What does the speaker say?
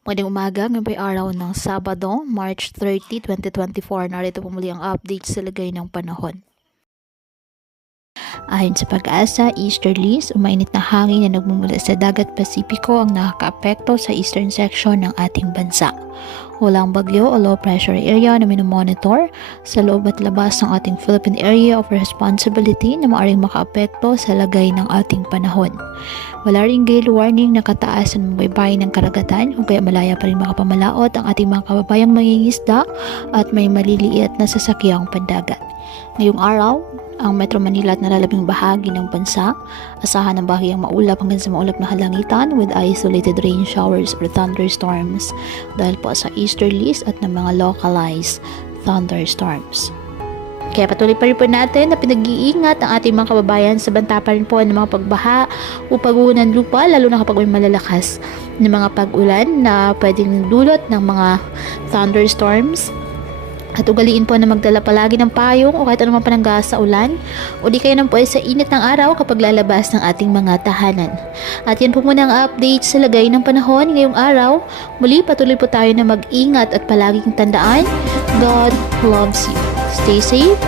Magandang umaga, ngayon po ay araw ng Sabado, March 30, 2024. Narito po muli ang update sa lagay ng panahon. Ayon sa Pag-asa, easterlies, umainit na hangin na nagmumula sa dagat Pasipiko ang nakakaapekto sa eastern section ng ating bansa. Walang bagyo o low pressure area na minomonitor sa loob at labas ng ating Philippine Area of Responsibility na maaaring makaapekto sa lagay ng ating panahon. Wala ring gale warning na kataasan ng baybayin ng karagatan kung kaya malaya pa rin makapamalaot ang ating mga kababayang mangingisda at may maliliit na sasakyang pandagat. Ngayong araw, ang Metro Manila at nalalabing bahagi ng bansa, asahan ng bahagyang maulap hanggang sa maulap na halangitan with isolated rain showers or thunderstorms dahil po sa easterlies at ng mga localized thunderstorms. Kaya patuloy pa rin po natin na pinag-iingat ang ating mga kababayan sa banta pa rin po ng mga pagbaha o pagguho ng lupa, lalo na kapag may malalakas na mga pag-ulan na pwedeng dulot ng mga thunderstorms. At ugaliin po na magdala palagi ng payong o kahit anumang pananggas sa ulan o di kayo nang po ay sa init ng araw kapag lalabas ng ating mga tahanan. At yan po muna ang update sa lagay ng panahon ngayong araw. Muli patuloy po tayo na mag-ingat at palaging tandaan, God loves you. Stay safe.